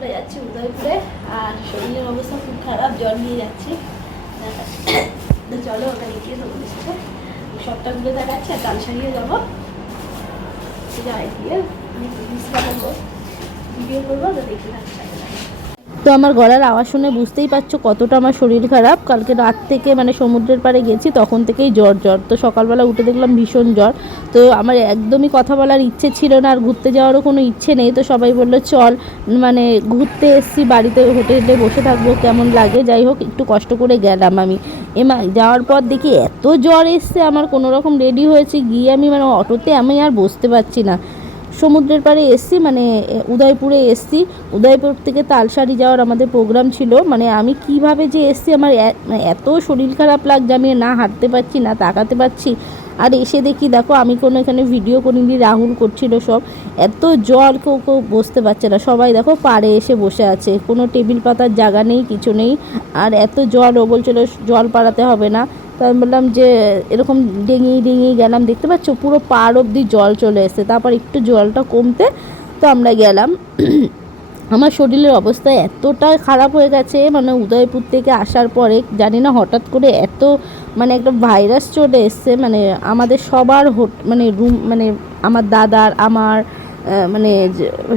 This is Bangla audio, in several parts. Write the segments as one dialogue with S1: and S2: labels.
S1: আমরা যাচ্ছি উদয়পুরে, আর শরীরের অবস্থা খুব খারাপ জল নিয়ে যাচ্ছে। চলো ওখানে গিয়ে তোমাদের সাথে সবটা ঘুরে দেখাচ্ছি আর তালসারিয়ে যাব। যাই দিয়ে আমি বিয়ে করব, তো দেখে থাকছি আমার গলার আওয়াজ শুনে বুঝতেই পারছ কতটা আমার শরীর খারাপ। কালকে রাত থেকে মানে সমুদ্রের পাড়ে গেছি, তখন থেকেই জ্বর জ্বর। তো সকালবেলা উঠে দেখলাম ভীষণ জ্বর। তো আমার একদমই কথা বলার ইচ্ছে ছিল না, আর ঘুরতে যাওয়ারও কোনো ইচ্ছে নেই। তো সবাই বলল, চল মানে ঘুরতে এসছি, বাড়িতে, হোটেলে বসে থাকব, কেমন লাগে? যাই হোক, একটু কষ্ট করে গেলাম আমি। এমা, যাওয়ার পর দেখি এত জ্বর এসছে, আমার কোনো রকম রেডি হয়েছে। গিয়ে আমি মানে অটোতে আমি আর বসতে পারছি না। সমুদ্রের পাড়ে এসছি মানে উদয়পুরে এসছি। উদয়পুর থেকে তালসারি যাওয়ার আমাদের প্রোগ্রাম ছিল। মানে আমি কীভাবে যে এসছি, আমার মানে এত শরীর খারাপ লাগছে, আমি না হাঁটতে পারছি, না তাকাতে পারছি। আর এসে দেখি, দেখো, আমি কোনো এখানে ভিডিও করিনি, রাহুল করছিল সব। এত জল কেউ কেউ বসতে পারছে না। সবাই দেখো, পাড়ে এসে বসে আছে। কোনো টেবিল পাতার জায়গা নেই, কিছু নেই। আর এত জল ও বলছিল জল পাড়াতে হবে না। তো আমি বললাম যে এরকম ডেঙিয়ে ডেঙিয়ে গেলাম, দেখতে পাচ্ছ? পুরো পাড় অবধি জল চলে এসেছে। তারপর একটু জলটা কমতে তো আমরা গেলাম। আমার শরীরের অবস্থা এতটা খারাপ হয়ে গেছে মানে উদয়পুর থেকে আসার পরে, জানি না হঠাৎ করে এত মানে একটা ভাইরাস চলে এসছে মানে আমাদের সবার মানে রুম মানে আমার দাদার, আমার মানে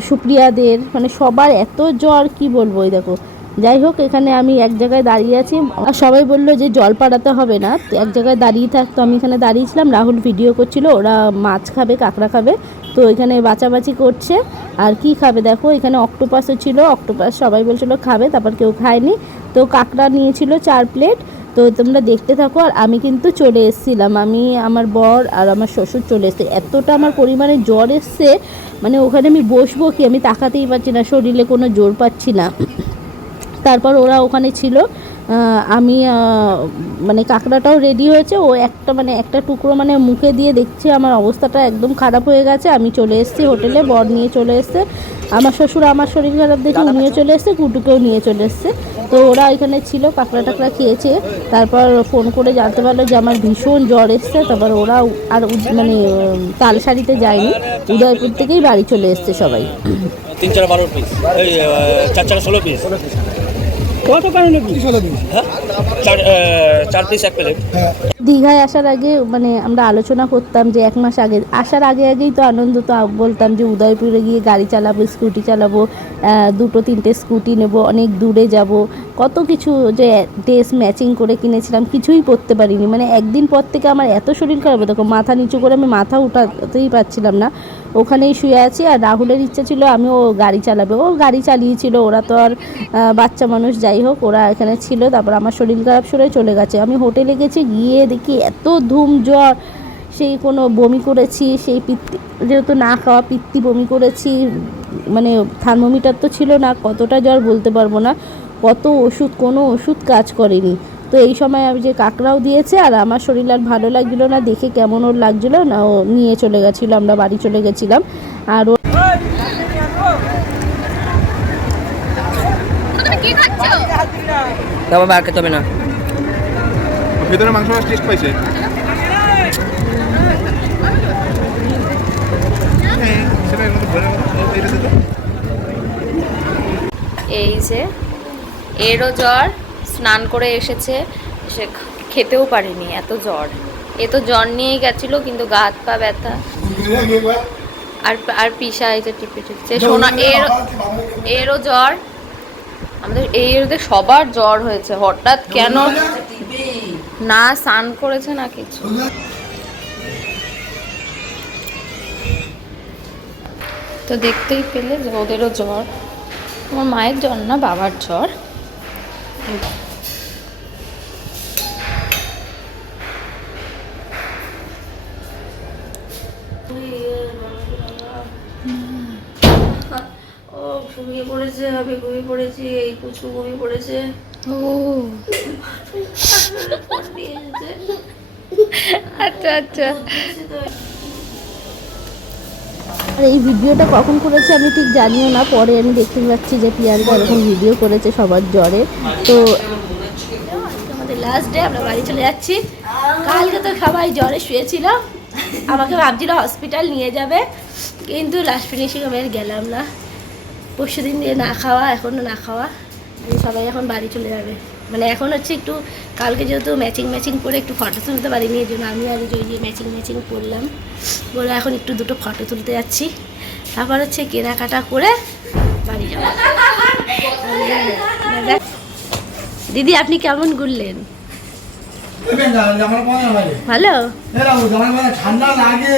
S1: সুপ্রিয়াদের মানে সবার এত জ্বর, কি বলব এই দেখো? যাই হোক, এখানে আমি এক জায়গায় দাঁড়িয়ে আছি। আর সবাই বলল যে জল পাড়াতে হবে না। এক জায়গায় দাঁড়িয়ে থাকতো আমি এখানে দাঁড়িয়েছিলাম। রাহুল ভিডিও করছিল, ওরা মাছ খাবে, কাঁকড়া খাবে। তো এখানে বাঁচাবাচি করছে। আর কি খাবে দেখো, এখানে অক্টোপাসও ছিল। অক্টোপাস সবাই বলছিল খাবে, তারপর কেউ খায়নি। তো কাঁকড়া নিয়েছিল চার প্লেট তো তোমরা দেখতে থাকো, আর আমি কিন্তু চলে এসেছিলাম। আমি, আমার বর আর আমার শ্বশুর চলে এসেছে। এতটা আমার পরিমাণে জ্বর এসছে মানে ওখানে আমি বসবো কি? আমি তাকাতেই পারছি না, শরীরে কোনো জোর পাচ্ছি না। তারপর ওরা ওখানে ছিল। আমি মানে কাঁকড়াটাও রেডি হয়েছে। ও একটা মানে একটা টুকরো মানে মুখে দিয়ে দেখছে আমার অবস্থাটা একদম খারাপ হয়ে গেছে। আমি চলে এসেছি হোটেলে, বর নিয়ে চলে এসছে। আমার শ্বশুর, আমার শরীর খারাপ দেখে উনিও চলে এসছে কুটুকেও নিয়ে চলে এসছে। তো ওরা এখানে ছিল, কাঁকড়া টাকড়া খেয়েছে। তারপর ফোন করে জানতে পারল যে আমার ভীষণ জ্বর এসছে। তারপর ওরা আর মানে তালসারিতে যায়নি। উদয়পুর থেকেই বাড়ি চলে এসছে সবাই।
S2: তিন চার বারো পিস চার চার ষোলো পিস
S3: কত কারণে কি
S2: হ্যাঁ?
S1: দীঘায় আসার আগে মানে আমরা আলোচনা করতাম যে এক মাস আগে, আসার আগে আগেই তো আনন্দ তো বলতাম যে উদয়পুরে গিয়ে গাড়ি চালাবো, স্কুটি চালাবো দুটো তিনটে স্কুটি নেব, অনেক দূরে যাব। কত কিছু যে ড্রেস ম্যাচিং করে কিনেছিলাম, কিছুই পরতে পারিনি। মানে একদিন পর থেকে আমার এত শরীর খারাপ দেখো, মাথা নিচু করে আমি মাথা উঠাতেই পারছিলাম না। ওখানেই শুয়ে আছি আর রাহুলের ইচ্ছা ছিল আমি ও গাড়ি চালাবে। ও গাড়ি চালিয়েছিল, ওরা তো আর বাচ্চা মানুষ, যাই হোক, ওরা এখানে ছিল, তারপর আমার শরীর খারাপ সরে চলে গেছে। আমি হোটেলে গেছি গিয়ে দেখি এত ধুম জ্বর সেই কোনো বমি করেছি সেই পিত্তি যেহেতু না খাওয়া পিত্তি বমি করেছি মানে থার্মোমিটার তো ছিল না কতটা জ্বর বলতে পারব না কত ওষুধ কোনো ওষুধ কাজ করেনি। তো এই সময় আমি যে কাঁকড়াও দিয়েছে আর আমার শরীর আর ভালো লাগছিল না দেখে কেমন ওর লাগছিল না ও নিয়ে চলে গেছিল আমরা বাড়ি চলে গেছিলাম। আর ও
S3: বাবা বার খেতে হবে না।
S4: ভেতরে মাংস টেস্ট পাইছে।
S5: এই যে, এরও জ্বর, স্নান করে এসেছে, সে খেতেও পারেনি, এত জ্বর। এ তো জ্বর নিয়েই গেছিল, কিন্তু গা হাত পা ব্যথা। আর আর পিসা এই যে টিপে টিপছে সোনা, এর, এরও জ্বর। আমাদের, এই সবার জ্বর হয়েছে, হঠাৎ কেন? না স্নান করেছে না কিছু? তো দেখতেই পেলে ওদেরও জ্বর। আমার মায়ের জ্বর না, বাবার জ্বর।
S1: ও, ঘুমিয়ে পড়েছে, আমি ঘুমিয়ে পড়েছি, এই কুচু ঘুমিয়ে পড়েছে।
S5: ও আচ্ছা আচ্ছা।
S1: আর এই ভিডিওটা কখন করেছে আমি ঠিক জানিও না। পরে আমি দেখতে পাচ্ছি যে প্রিয়াঙ্কা এরকম ভিডিও করেছে সবার জ্বরে। তো আমাদের লাস্ট ডে আমরা বাড়ি চলে যাচ্ছি। কালকে তো সবাই জ্বরে শুয়েছিল। আমাকে ভাবছিল হসপিটাল নিয়ে যাবে। কিন্তু লাস্ট ফিনিশিং আমি আর গেলাম না। পরশু দিন দিয়ে না খাওয়া এখনও না খাওয়া। সবাই এখন বাড়ি চলে যাবে মানে এখন হচ্ছে একটু কালকে যেহেতু ম্যাচিং ম্যাচিং করে একটু ফটো তুলতে পারিনি এই জন্য আমি আর ওই যে ম্যাচিং ম্যাচিং করলাম বলে এখন একটু দুটো ফটো তুলতে যাচ্ছি তারপর হচ্ছে কেনাকাটা করে বাড়ি যাব দিদি আপনি কেমন ঘুরলেন ভালো
S3: ঠান্ডা লাগে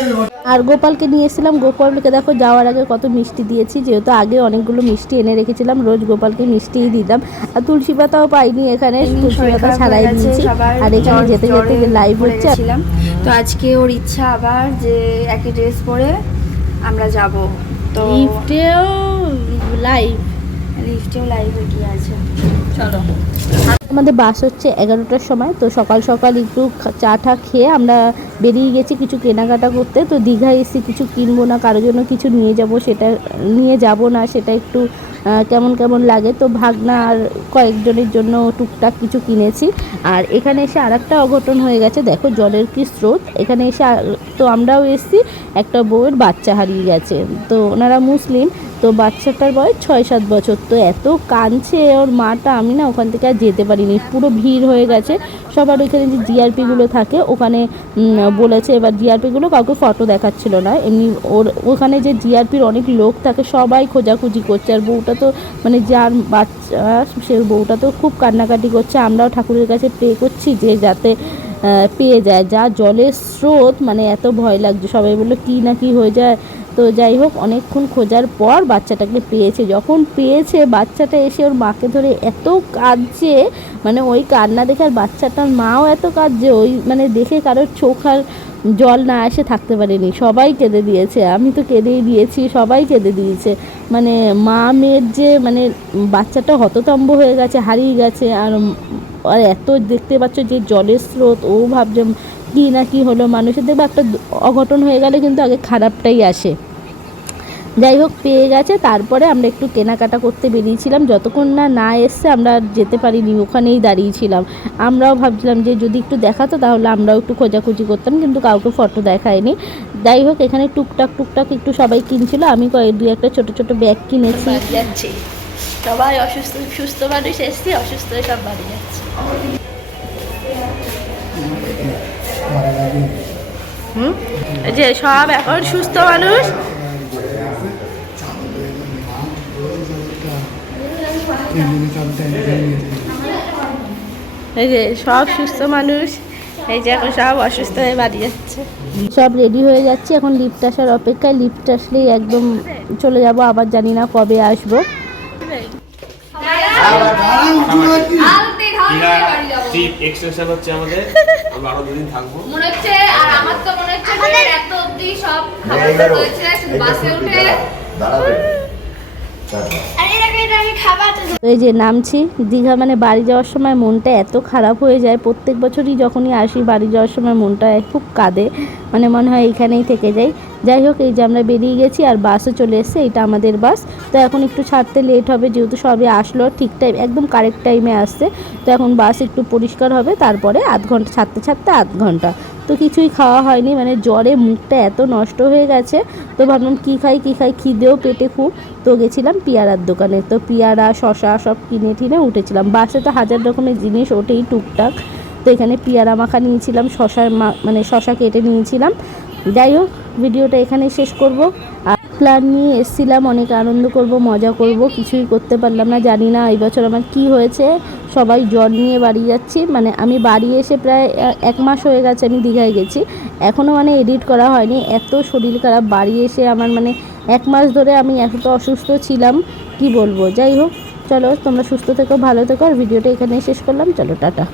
S1: আর গোপালকে নিয়ে এসেছিলাম গোপালকে দেখো যাওয়ার আগে কত মিষ্টি দিয়েছি যেহেতু আগে অনেকগুলো মিষ্টি এনে রেখেছিলাম রোজ গোপালকে মিষ্টিই দিতাম। আর তুলসী পাতাও পাইনি এখানে তুলসী পাতা ছাড়াই দিয়েছি। আর এখানে যেতে যেতে লাইভ হচ্ছে।
S6: ছিলাম তো আজকে ওর ইচ্ছা আবার যে একই ড্রেস পরে আমরা যাব। তো
S1: লিফটেও লাইভ
S6: লিফটেও লাইভে কি আছে? চলো।
S1: আমাদের বাস হচ্ছে এগারোটার সময়, তো সকাল সকাল একটু চা টা খেয়ে আমরা বেরিয়ে গেছি কিছু কেনাকাটা করতে। তো দীঘায় এসে কিছু কিনবো না, কারোর জন্য কিছু নিয়ে যাব, সেটা, নিয়ে যাব না, সেটা একটু কেমন কেমন লাগে। তো ভাগনা আর কয়েকজনের জন্য টুকটাক কিছু কিনেছি। আর এখানে এসে আর একটা অঘটন হয়ে গেছে। দেখো, জলের কি স্রোত। এখানে এসে তো আমরাও এসেছি, একটা বউয়ের বাচ্চা হারিয়ে গেছে। তো ওনারা মুসলিম তো বাচ্চাটার বয়স ছয় সাত বছর। তো এত কাঁদছে ওর মাটা, আমি না ওখান থেকে আর যেতে পারিনি। পুরো ভিড় হয়ে গেছে। সবার ওইখানে যে জিআরপিগুলো থাকে, ওখানে বলেছে এবার জিআরপিগুলো কাউকে ফটো দেখাচ্ছিল না। এমনি ওর, ওখানে যে জিআরপির অনেক লোক থাকে, সবাই খোঁজাখুঁজি করছে। আর বউটা তো মানে যার বাচ্চা, সে বউটা তো খুব কান্নাকাটি করছে। আমরাও ঠাকুরের কাছে প্রে করছি যে যাতে পেয়ে যায়। যা জলের স্রোত মানে এত ভয় লাগছে। সবাই বলল, কী না কি হয়ে যায়? তো যাই হোক, অনেকক্ষণ খোঁজার পর বাচ্চাটাকে পেয়েছে। যখন পেয়েছে, বাচ্চাটা এসে ওর মাকে ধরে এত কাঁদছে মানে ওই কান্না দেখে আর বাচ্চাটার মাও এত কাঁদছে, ওই মানে দেখে কারোর চোখ আর জল না এসে থাকতে পারেনি। সবাই কেঁদে দিয়েছে। আমি তো কেঁদেই দিয়েছি, সবাই কেঁদে দিয়েছে। মানে মা মেয়ের যে মানে বাচ্চাটা হততম্ব হয়ে গেছে, হারিয়ে গেছে, আর আর এত দেখতে পাচ্ছ যে জলের স্রোত, ও ভাবছে কী না কী হলো মানুষের। দেখবে একটা অঘটন হয়ে গেলে কিন্তু আগে খারাপটাই আসে। যাই হোক পেয়ে গেছে। তারপরে আমরা একটু কেনাকাটা করতে বেরিয়েছিলাম। যতক্ষণ না না এসছে আমরা আর যেতে পারিনি ওখানেই দাঁড়িয়েছিলাম আমরাও ভাবছিলাম যে যদি একটু দেখাতো তাহলে আমরাও একটু খোঁজাখুঁজি করতাম কিন্তু কাউকে ফটো দেখায়নি। যাই হোক এখানে টুকটাক টুকটাক একটু সবাই কিনছিল। আমি কয়েক দুই একটা ছোট ছোট ব্যাগ কিনেছি। যাচ্ছি। সবাই অসুস্থ সুস্থ মানুষ এসছি অসুস্থ সব বাড়ি যাচ্ছে। হুম? যে সব এখন সুস্থ মানুষ। এই যে সব সুস্থ মানুষ এই যে এখন সব অসুস্থ হয়ে বাড়ি যাচ্ছে। সব রেডি হয়ে যাচ্ছে এখন লিফট আসার অপেক্ষায় লিফট আসলেই একদম চলে যাব আবার জানি না কবে আসব।
S2: ট্রিপ এক্সটেনশন হচ্ছে আমাদের আমরা আরও দুদিন থাকব।
S5: মনে হচ্ছে আর আমার তো মনে হচ্ছে এত অবধি সব খাবার রয়েছে শুধু বাসে উঠে।
S1: এই যে নামছি, দীঘা মানে বাড়ি যাওয়ার সময় মনটা এত খারাপ হয়ে যায়, প্রত্যেক বছরই যখনই আসি বাড়ি যাওয়ার সময় মনটা খুব কাঁদে মানে মনে হয় এইখানেই থেকে যাই। যাই হোক, এই যে আমরা বেরিয়ে গেছি আর বাসও চলে এসেছে এটা আমাদের বাস তো এখন একটু ছাড়তে লেট হবে, যেহেতু সবে আসলো, ঠিক টাইম একদম কারেক্ট টাইমে আসছে। তো এখন বাস একটু পরিষ্কার হবে, তারপরে আধ ঘণ্টা, ছাড়তে ছাড়তে আধ ঘণ্টা। তো কিছুই খাওয়া হয়নি মানে জ্বরে মুখটা এত নষ্ট হয়ে গেছে, তো ভাবলাম কী খাই কী খাই, খিদেও পেটে খুব, তো গেছিলাম পিয়ারার দোকানে, তো পিয়ারা শশা সব কিনে টিনে উঠেছিলাম, বাসে তো হাজার রকমের জিনিস ওঠেই টুকটাক, তো এখানে পিয়ারা মাখা নিয়েছিলাম শশা মানে শশা কেটে নিয়েছিলাম, যাই হোক, ভিডিওটা এখানে শেষ করব, আর প্ল্যান নিয়ে এসেছিলাম, অনেক আনন্দ করব, মজা করব, কিছুই করতে পারলাম না, জানি না এই বছর আমার কি হয়েছে, সবাই জ্বর নিয়ে বাড়ি যাচ্ছি মানে আমি বাড়ি এসে প্রায় এক মাস হয়ে গেছে আমি দীঘায় গেছি, এখনও মানে এডিট করা হয়নি, এত শরীর খারাপ, বাড়ি এসে আমার মানে এক মাস ধরে আমি এত অসুস্থ ছিলাম, কি বলব, যাই হোক, চলো তোমরা সুস্থ থেকো, ভালো থেকো, আর ভিডিওটা এখানেই শেষ করলাম, চলো, টাটা।